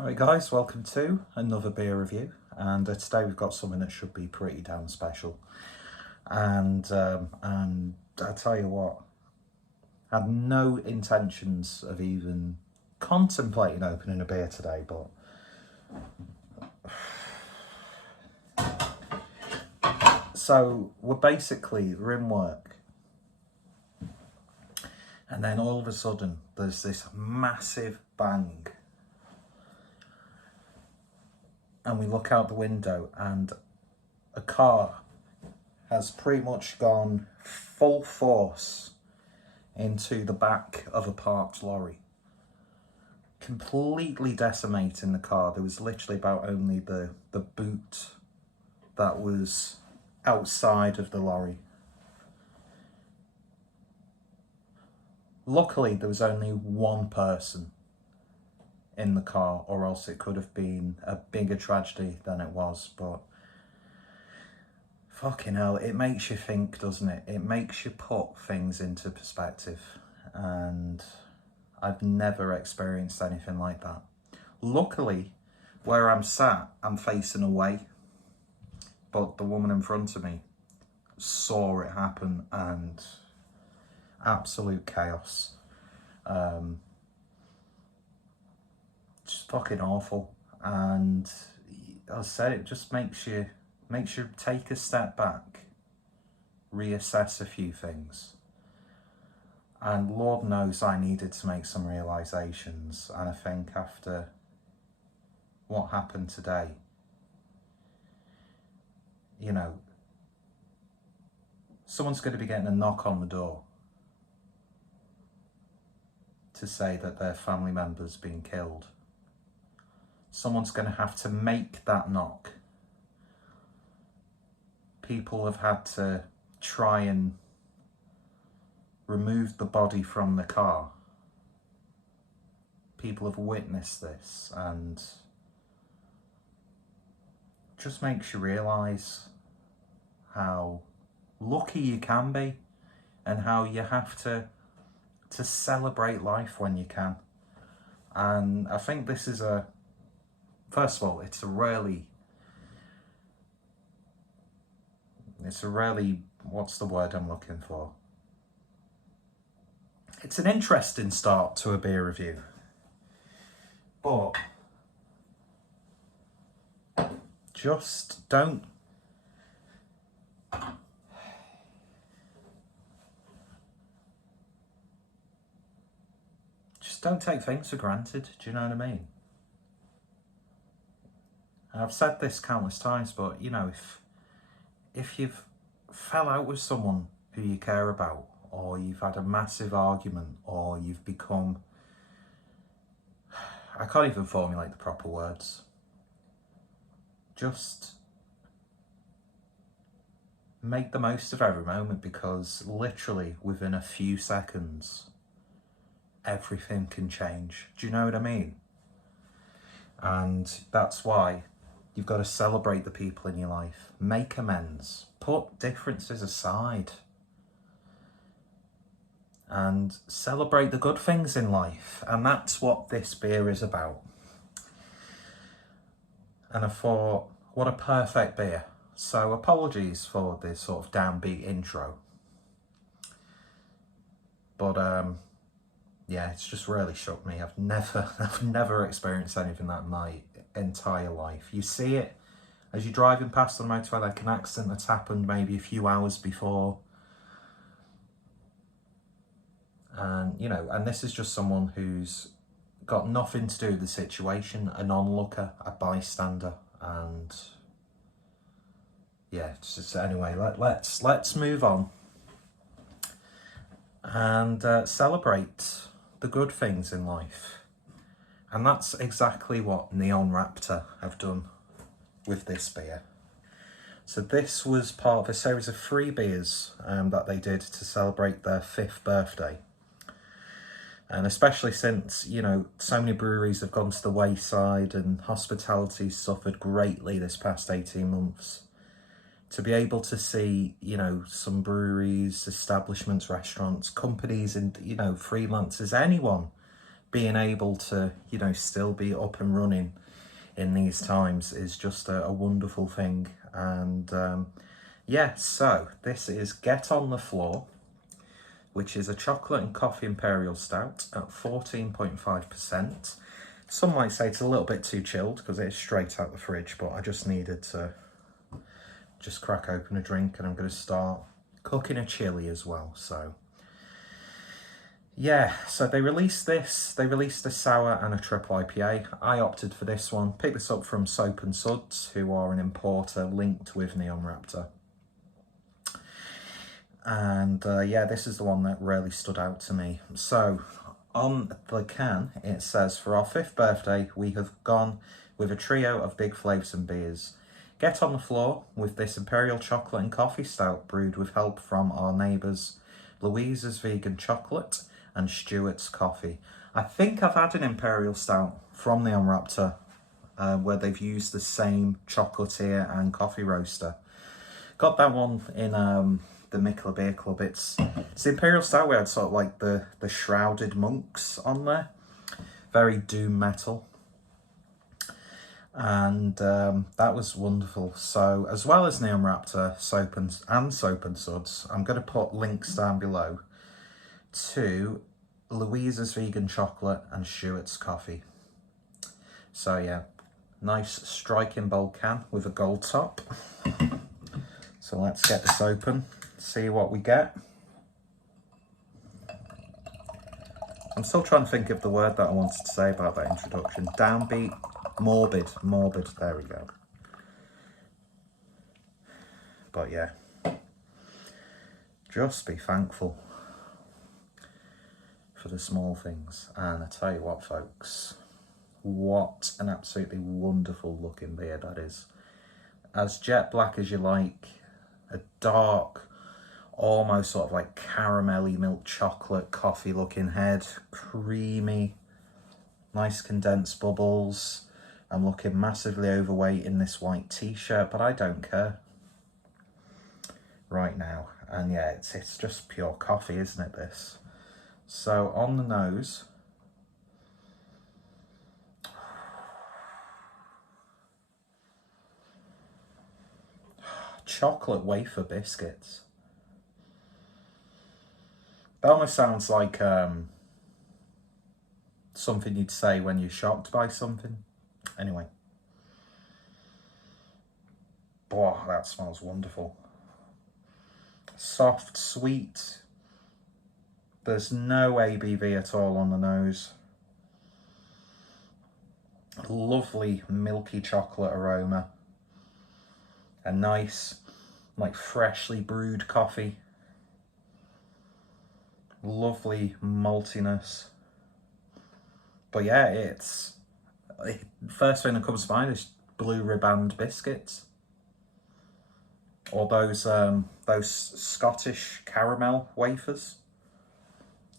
Alright guys, welcome to another beer review, and today we've got something that should be pretty damn special. And I tell you what, I had no intentions of even contemplating opening a beer today, but so we're in work, and then all of a sudden there's this massive bang. And we look out the window and a car has pretty much gone full force into the back of a parked lorry, completely decimating the car. There was literally about only the boot that was outside of the lorry. Luckily there was only one person in the car, or else it could have been a bigger tragedy than it was. But fucking hell, it makes you think, doesn't it? It makes you put things into perspective, and I've never experienced anything like that. Luckily, where I'm sat, I'm facing away, but the woman in front of me saw it happen, and absolute chaos. Just fucking awful. And as I said, it just makes you take a step back, reassess a few things. And Lord knows I needed to make some realizations, and I think after what happened today, you know, someone's going to be getting a knock on the door to say that their family member's been killed. Someone's going to have to make that knock. People have had to try and remove the body from the car. People have witnessed this, and it just makes you realise how lucky you can be, and how you have to celebrate life when you can. And I think this is first of all, it's a really, what's the word I'm looking for? It's an interesting start to a beer review. But just don't take things for granted, do you know what I mean? I've said this countless times, but you know, if you've fell out with someone who you care about, or you've had a massive argument, or you've become, I can't even formulate the proper words, just make the most of every moment, because literally within a few seconds everything can change. Do you know what I mean? And that's why you've got to celebrate the people in your life, make amends, put differences aside, and celebrate the good things in life. And that's what this beer is about. And I thought, what a perfect beer. So apologies for this sort of downbeat intro. But yeah, it's just really shook me. I've never experienced anything like that in my entire life. You see it as you're driving past on the motorway, like an accident that's happened maybe a few hours before. And, you know, and this is just someone who's got nothing to do with the situation, an onlooker, a bystander. And yeah, just anyway, let's move on and celebrate the good things in life. And that's exactly what Raptor have done with this beer. So this was part of a series of 3 beers that they did to celebrate their 5th birthday. And especially since, you know, so many breweries have gone to the wayside and hospitality suffered greatly this past 18 months. To be able to see, you know, some breweries, establishments, restaurants, companies and, you know, freelancers, anyone being able to, you know, still be up and running in these times is just a wonderful thing. And yeah, so this is Get on the Floor, which is a chocolate and coffee imperial stout at 14.5%. Some might say it's a little bit too chilled because it is straight out the fridge, but I just needed to just crack open a drink, and I'm going to start cooking a chili as well. So yeah, so they released this. They released a sour and a triple IPA. I opted for this one. Picked this up from Soap and Suds, who are an importer linked with Neon Raptor. And yeah, this is the one that really stood out to me. So on the can, it says, for our 5th birthday, we have gone with a trio of big flavoursome beers. Get on the floor with this Imperial Chocolate and Coffee Stout brewed with help from our neighbours, Luisa's Vegan Chocolate and Stewart's Coffee. I think I've had an Imperial Stout from the Raptor where they've used the same chocolatier and coffee roaster. Got that one in the Mikla Beer Club. It's the Imperial Stout where I had sort of like the shrouded monks on there. Very doom metal. And that was wonderful. So as well as Neon Raptor, Soap and Suds, I'm going to put links down below to Luisa's Vegan Chocolate and Stewart's Coffee. So yeah, nice striking bold can with a gold top. So let's get this open, see what we get. I'm still trying to think of the word that I wanted to say about that introduction. Downbeat, morbid, there we go. But yeah, just be thankful for the small things. And I tell you what, folks, what an absolutely wonderful looking beer that is. As jet black as you like, a dark, almost sort of like caramelly milk chocolate coffee looking head, creamy, nice condensed bubbles. I'm looking massively overweight in this white t-shirt, but I don't care right now. And yeah, it's just pure coffee, isn't it, this? So on the nose, chocolate wafer biscuits. That almost sounds like something you'd say when you're shocked by something. Anyway. Boy, that smells wonderful. Soft, sweet. There's no ABV at all on the nose. Lovely milky chocolate aroma. A nice, like freshly brewed coffee. Lovely maltiness. But yeah, it's first thing that comes to mind is blue riband biscuits, or those Scottish caramel wafers,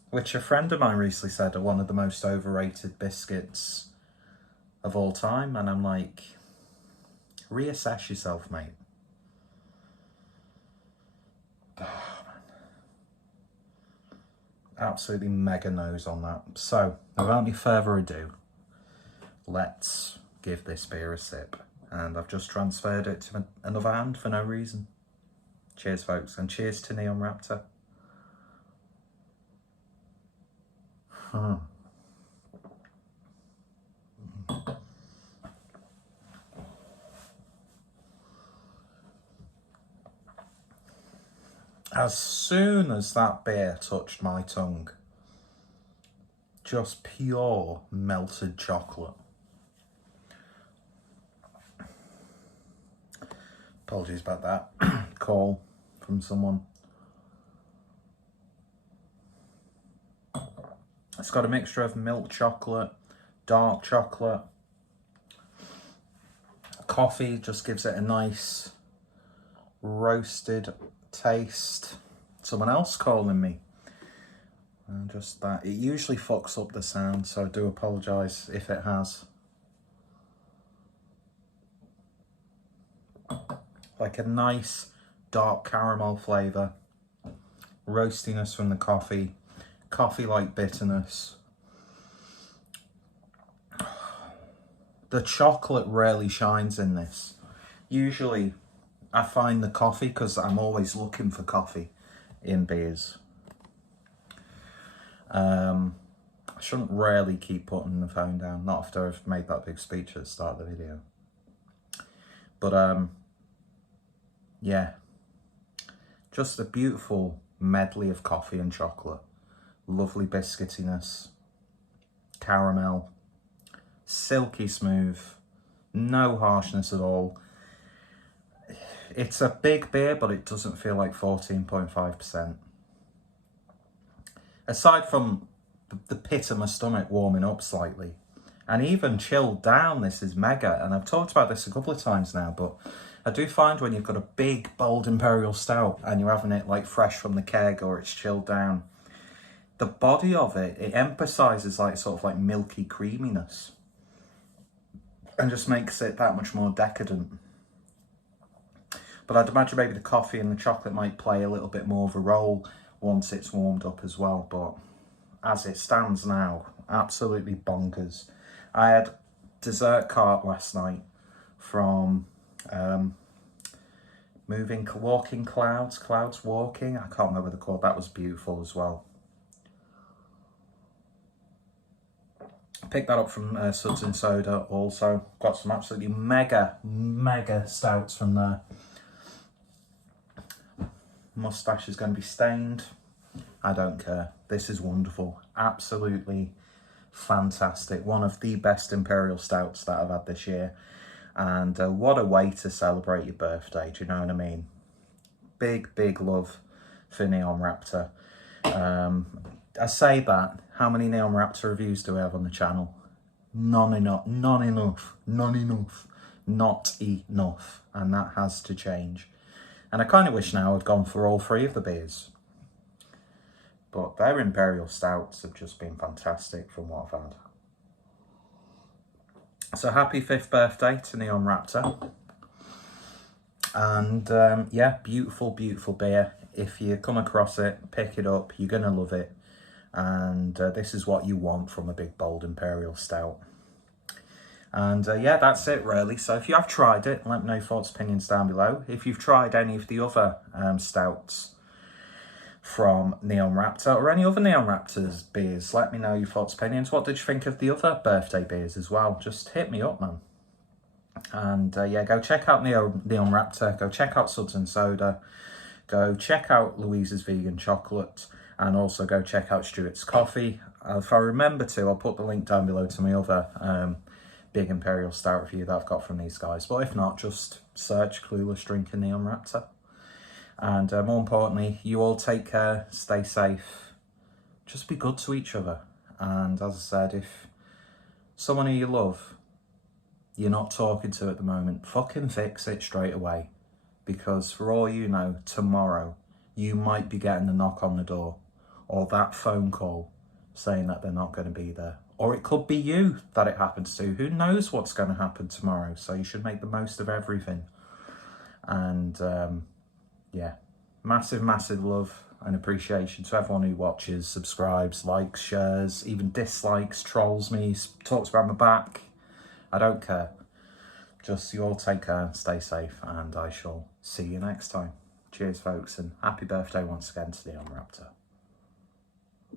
which a friend of mine recently said are one of the most overrated biscuits of all time. And I'm like, reassess yourself, mate. Oh, man. Absolutely mega nose on that. So, without any further ado, let's give this beer a sip. And I've just transferred it to another hand for no reason. Cheers, folks, and cheers to Neon Raptor. As soon as that beer touched my tongue, just pure melted chocolate. Apologies about that call from someone. It's got a mixture of milk chocolate, dark chocolate. Coffee just gives it a nice roasted taste. Someone else calling me. And just that. It usually fucks up the sound, so I do apologise if it has. Like a nice dark caramel flavour. Roastiness from the coffee. Coffee-like bitterness. The chocolate really shines in this. Usually I find the coffee, because I'm always looking for coffee in beers. I shouldn't really keep putting the phone down, not after I've made that big speech at the start of the video. But yeah, just a beautiful medley of coffee and chocolate. Lovely biscuitiness, caramel, silky smooth, no harshness at all. It's a big beer, but it doesn't feel like 14.5%. Aside from the pit of my stomach warming up slightly, and even chilled down, this is mega. And I've talked about this a couple of times now, but I do find when you've got a big, bold Imperial Stout and you're having it like fresh from the keg or it's chilled down, the body of it emphasises like sort of like milky creaminess and just makes it that much more decadent. But I'd imagine maybe the coffee and the chocolate might play a little bit more of a role once it's warmed up as well. But as it stands now, absolutely bonkers. I had dessert cart last night from Walking Clouds Walking. I can't remember the called. That was beautiful as well. Picked that up from Suds and Soda also. Got some absolutely mega stouts from there. Mustache is going to be stained. I don't care. This is wonderful. Absolutely fantastic. One of the best Imperial Stouts that I've had this year. And what a way to celebrate your birthday, do you know what I mean? Big love for Neon Raptor. I say that, how many Neon Raptor reviews do we have on the channel? Not enough. And that has to change. And I kind of wish now I'd gone for all three of the beers. But their Imperial Stouts have just been fantastic from what I've had. So happy 5th birthday to Neon Raptor. And yeah, beautiful beer. If you come across it, pick it up. You're going to love it. And this is what you want from a big, bold Imperial Stout. And yeah, that's it really. So if you have tried it, let me know your thoughts, opinions down below. If you've tried any of the other stouts from Neon Raptor or any other Neon Raptors beers, let me know your thoughts, opinions. What did you think of the other birthday beers as well? Just hit me up, man. And yeah, go check out Neon Raptor. Go check out Suds and Soda. Go check out Luisa's Vegan Chocolate. And also go check out Stewart's Coffee. If I remember to, I'll put the link down below to my other big Imperial Stout review that I've got from these guys. But if not, just search Clueless Drinking Neon Raptor. And more importantly, you all take care, stay safe, just be good to each other. And as I said, if someone who you love, you're not talking to at the moment, fucking fix it straight away. Because for all you know, tomorrow, you might be getting a knock on the door or that phone call saying that they're not going to be there. Or it could be you that it happens to. Who knows what's going to happen tomorrow? So you should make the most of everything. And yeah, massive love and appreciation to everyone who watches, subscribes, likes, shares, even dislikes, trolls me, talks about my back. I don't care. Just you all take care, stay safe, and I shall see you next time. Cheers, folks, and happy birthday once again to the Raptor.